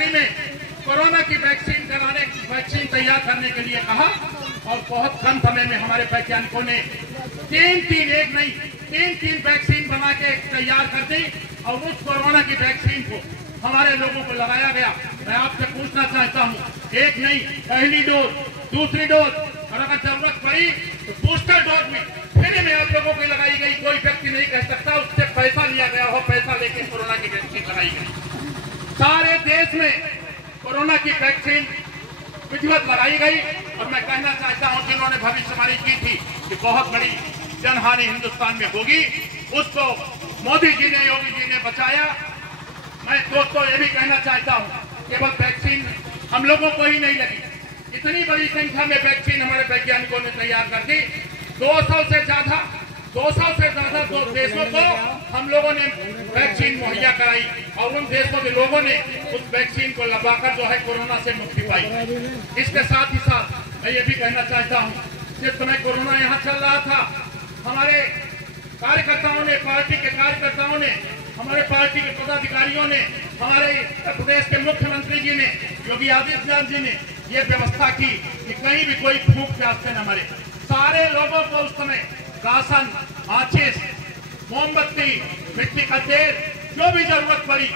मंत्री ने कोरोना की वैक्सीन तैयार करने के लिए कहा और बहुत कम समय में हमारे वैज्ञानिकों ने तीन वैक्सीन बना के तैयार कर दी और उस कोरोना की वैक्सीन को हमारे लोगों को लगाया गया। मैं आपसे पूछना चाहता हूँ, एक नहीं, पहली डोज, दूसरी डोज और अगर जरूरत पड़ी तो बूस्टर डोज भी फ्री में आप लोगों को लगाई गई। कोई व्यक्ति नहीं कह सकता उससे पैसा लिया गया हो, पैसा लेके कोरोना की वैक्सीन लगाई गई। सारे देश में कोरोना की वैक्सीन विधिवत लगाई गई और मैं कहना चाहता हूं जिन्होंने भविष्यवाणी की थी कि बहुत बड़ी जनहानि हिंदुस्तान में होगी, उसको मोदी जी ने, योगी जी ने बचाया। मैं दोस्तों ये भी कहना चाहता हूं, केवल वैक्सीन हम लोगों को ही नहीं लगी, इतनी बड़ी संख्या में वैक्सीन हमारे वैज्ञानिकों ने तैयार कर दी। 200 से ज्यादा दो देशों को हम लोगों ने वैक्सीन मुहैया कराई और उन देशों के लोगों ने उस वैक्सीन को लगवाकर जो है कोरोना से मुक्ति पाई। इसके साथ ही साथ मैं ये भी कहना चाहता हूँ, जिस समय कोरोना यहाँ चल रहा था, हमारे कार्यकर्ताओं ने, पार्टी के कार्यकर्ताओं ने, हमारे पार्टी के पदाधिकारियों ने, हमारे उत्तर प्रदेश के मुख्यमंत्री जी ने, योगी आदित्यनाथ जी ने ये व्यवस्था की कि कहीं भी कोई भूख प्यास से न मरे। सारे लोगों को उस समय राशन, माचिस, मोमबत्ती, मिट्टी का तेल, जो भी जरूरत पड़ी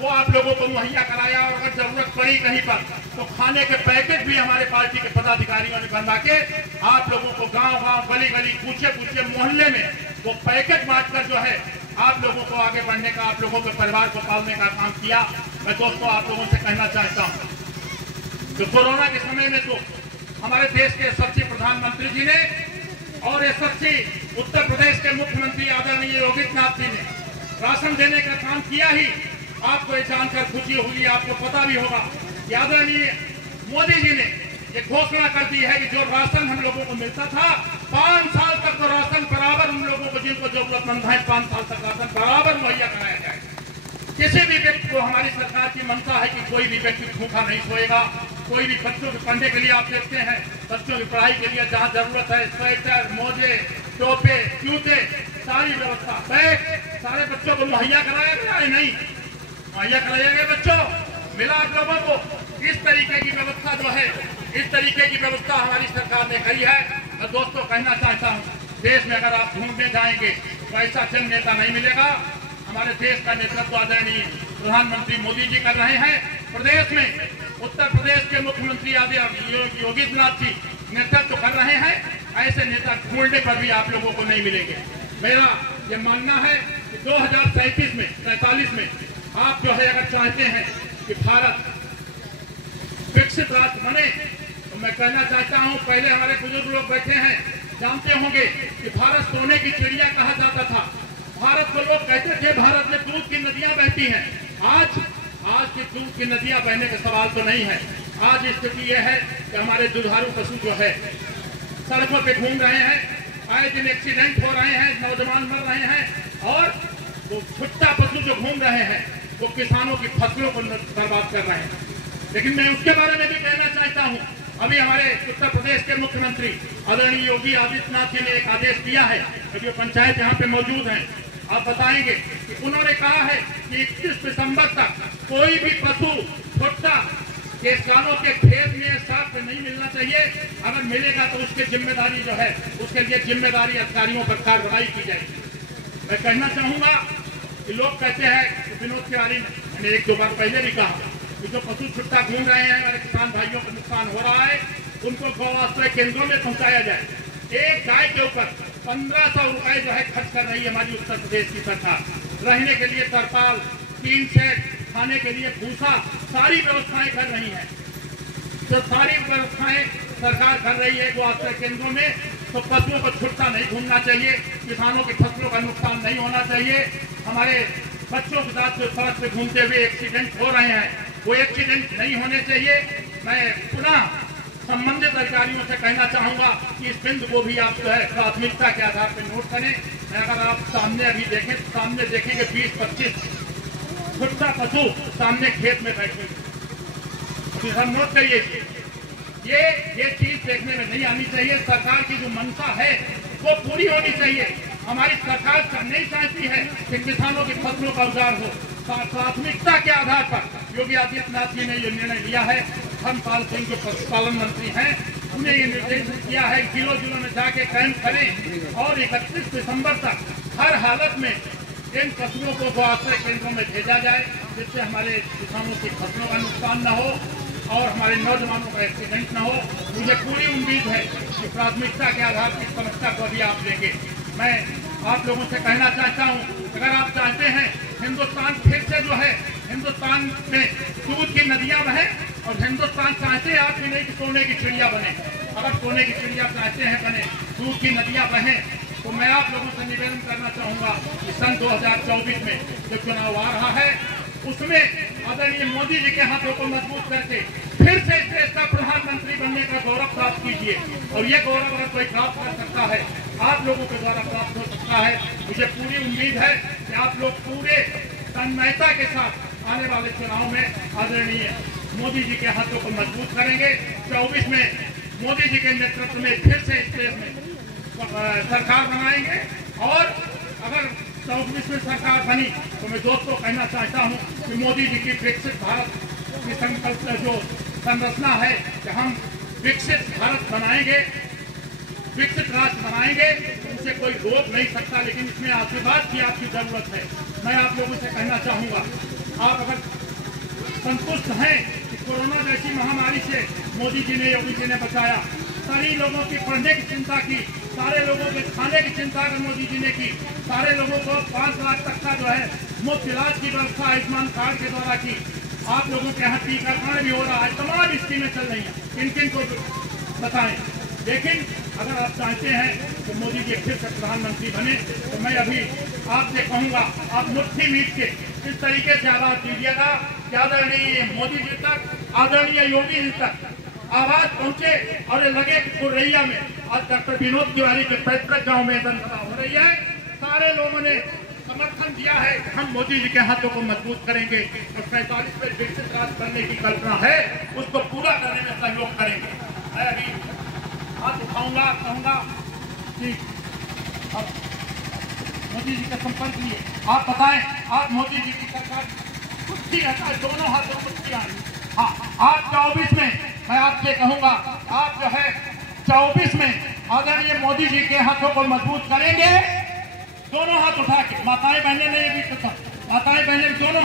वो आप लोगों को मुहैया कराया और अगर जरूरत पड़ी कहीं पर तो खाने के पैकेट भी हमारे पार्टी के पदाधिकारियों ने बनवा के आप लोगों को गांव-गांव, गली-गली, कूचे-कूचे, मोहल्ले में वो पैकेट बांटकर जो है आप लोगों को आगे बढ़ने का, आप लोगों के परिवार को पालने का काम किया। मैं दोस्तों आप लोगों से कहना चाहता हूँ कि कोरोना के समय में तो हमारे देश के यशस्वी प्रधानमंत्री जी ने और यशस्वी उत्तर प्रदेश के मुख्यमंत्री आदरणीय योगी आदित्यनाथ जी ने राशन देने का काम किया ही। आपको ये जानकर खुशी होगी, आपको पता भी होगा कि आदरणीय मोदी जी ने ये घोषणा कर दी है कि जो राशन हम लोगों को मिलता था 5 साल तक तो राशन बराबर हम लोगों को, जिनको जरूरतमंद है, 5 साल तक राशन बराबर मुहैया कराया जाएगा। किसी भी व्यक्ति को, हमारी सरकार की मंशा है कि कोई भी व्यक्ति भूखा नहीं सोएगा। कोई भी बच्चों के पढ़ने के लिए आप देखते हैं, बच्चों की पढ़ाई के लिए जहाँ जरूरत है, स्वेटर, मोजे, टोपे, जूते, सारी व्यवस्था, बैग सारे बच्चों को मुहैया कराया गया है। नहीं मुहैया कराया गया, बच्चों मिला आप लोगों को। इस तरीके की व्यवस्था जो है, इस तरीके की व्यवस्था हमारी सरकार ने करी है। मैं दोस्तों कहना चाहता हूँ, देश में अगर आप ढूंढने जाएंगे तो ऐसा जन नेता नहीं मिलेगा। हमारे देश का नेतृत्व आदरणीय प्रधानमंत्री मोदी जी कर रहे हैं। प्रदेश में उत्तर प्रदेश के मुख्यमंत्री योगी आदित्यनाथ जी नेतृत्व कर रहे हैं। ऐसे नेता ढूंढने पर भी आप लोगों को नहीं मिलेंगे। मेरा ये मानना है कि 2047 में आप जो है अगर चाहते हैं कि भारत विकसित राष्ट्र बने तो मैं कहना चाहता हूं, पहले हमारे बुजुर्ग लोग बैठे हैं, जानते होंगे कि भारत सोने की चिड़िया कहा जाता था। भारत को लोग कहते थे भारत में दूध की नदियां बहती हैं। आज की दूध की नदियां बहने का सवाल तो नहीं है। आज स्थिति यह है कि हमारे दुधारू पशु जो है सड़कों पे घूम रहे हैं, आए दिन एक्सीडेंट हो रहे हैं, नौजवान मर रहे हैं और वो छुट्टा पशु जो घूम रहे हैं वो किसानों की फसलों को बर्बाद कर रहे हैं। लेकिन मैं उसके बारे में भी कहना चाहता हूं, अभी हमारे उत्तर प्रदेश के मुख्यमंत्री आदरणीय योगी आदित्यनाथ जी ने एक आदेश दिया है, जो पंचायत यहाँ पे मौजूद हैं, आप बताएंगे कि उन्होंने कहा है कि 31 दिसंबर तक कोई भी पशु छुट्टा किसानों के खेत में साथ नहीं मिलना चाहिए। अगर मिलेगा तो उसकी जिम्मेदारी जो है, उसके लिए जिम्मेदारी अधिकारियों पर कार्रवाई की जाएगी। मैं कहना चाहूंगा कि लोग कहते हैं, विनोद तिवारी ने, मैंने 1-2 बार पहले भी कहा कि जो पशु छुट्टा घूम रहे हैं, हमारे किसान भाइयों को नुकसान हो रहा है, उनको गौआश्रय केंद्रों में पहुंचाया जाए। एक गाय के ऊपर 1500 रुपए जो है खर्च कर रही है हमारी उत्तर प्रदेश की सरकार। रहने के लिए तरपाल, टीन शेड, खाने के लिए भूसा, सारी व्यवस्थाएं कर रही है। तो सारी व्यवस्थाएं सरकार कर रही है गौआश्रय केंद्रों में, तो पशुओं को छुट्टा नहीं घूमना चाहिए, किसानों की फसलों का नुकसान नहीं होना चाहिए। हमारे बच्चों के साथ जो सड़क पे घूमते हुए एक्सीडेंट हो रहे हैं, वो एक्सीडेंट नहीं होने चाहिए। मैं पुनः संबंधित अधिकारियों से कहना चाहूंगा कि इस बिंदु को भी आप जो है प्राथमिकता के आधार पर नोट करें। अगर आप सामने अभी देखें, सामने देखेंगे 20-25 छुट्टा पशु सामने खेत में बैठे, हम नोट करिए। ये चीज देखने में नहीं आनी चाहिए। सरकार की जो मंशा है वो पूरी होनी चाहिए। हमारी सरकार नहीं चाहती है कि किसानों की फसलों का उजाड़ हो। प्राथमिकता के आधार पर योगी आदित्यनाथ जी ने ये निर्णय लिया है। धर्मपाल सिंह जो पशुपालन मंत्री हैं, उन्हें ये निर्देश किया है जिलों जिलों में जाके कैंप करें और 31 दिसंबर तक हर हालत में इन पशुओं को गौ आश्रय केंद्रों में भेजा जाए, जिससे हमारे किसानों की फसलों का नुकसान न हो और हमारे नौजवानों का एक्सीडेंट न हो। मुझे पूरी उम्मीद है कि प्राथमिकता के आधार पर समस्या को भी आप लेंगे। मैं आप लोगों से कहना चाहता हूं, अगर आप चाहते हैं हिंदुस्तान फिर से जो है हिंदुस्तान में दूध की नदियां बहे और हिंदुस्तान चाहते हैं आप भी नहीं कि सोने की चिड़िया बने, अगर सोने की चिड़िया चाहते हैं बने, दूध की नदियां बहें, तो मैं आप लोगों से निवेदन करना चाहूंगा कि सन 2024 में जो चुनाव आ रहा है उसमें आदरणीय मोदी जी के हाथों को मजबूत करके फिर से इस देश का प्रधानमंत्री बनने का गौरव प्राप्त कीजिए। और ये गौरव अगर कोई प्राप्त कर सकता है, आप लोगों के द्वारा प्राप्त हो सकता है। मुझे पूरी उम्मीद है कि आप लोग पूरे तन्मयता के साथ आने वाले चुनाव में आदरणीय मोदी जी के हाथों को मजबूत करेंगे। 24 में मोदी जी के नेतृत्व में फिर से इस देश में सरकार बनाएंगे और अगर 24 में सरकार बनी तो मैं दोस्तों कहना चाहता हूं कि मोदी जी की विकसित भारत की संकल्प जो संरचना है कि हम विकसित भारत बनाएंगे, विकसित राज्य बनाएंगे, उनसे कोई रोक नहीं सकता, लेकिन इसमें आशीर्वाद की आपकी जरूरत है। मैं आप लोगों से कहना चाहूंगा, आप अगर संतुष्ट हैं कि कोरोना जैसी महामारी से मोदी जी ने, योगी जी ने बचाया, सारी लोगों की पढ़ने की चिंता की, सारे लोगों के खाने की चिंता अगर मोदी जी ने की, सारे लोगों को 5 लाख तक का जो है मुफ्त इलाज की व्यवस्था आयुष्मान कार्ड के द्वारा की, आप लोगों के यहाँ टीकाकरण भी हो रहा है, तमाम स्कीमें चल रही हैं, किन किन को बताएं। लेकिन अगर आप चाहते हैं कि मोदी जी फिर से प्रधानमंत्री बने तो मैं अभी आपसे कहूँगा, आप मुट्ठी मीट के इस तरीके से आवाज दीजिएगा कि आदरणीय मोदी जी तक, आदरणीय योगी जी तक आवाज पहुंचे और लगे कि कुर्रैया में आज डॉक्टर विनोद तिवारी के पैतृक गांव में जनसभा हो रही है। सारे लोगों ने समर्थन दिया है कि हम मोदी जी के हाथों को मजबूत करेंगे और 45 में विकसित राज्य बनने की कल्पना है, उसको पूरा करने में सहयोग करेंगे। मैं अभी हाथ उठाऊंगा, कहूंगा कि अब मोदी जी का संपर्क लिए आप बताएं, आप मोदी जी की सरकार कुछ रहता है, दोनों हाथों कुछ आ रही। हाँ, आज 24 में मैं आपसे कहूंगा, आप जो है 24 में आदरणीय मोदी जी के हाथों को मजबूत करेंगे, दोनों हाथ उठा के, माताएं बहनें नहीं, अभी माताएं बहनें दोनों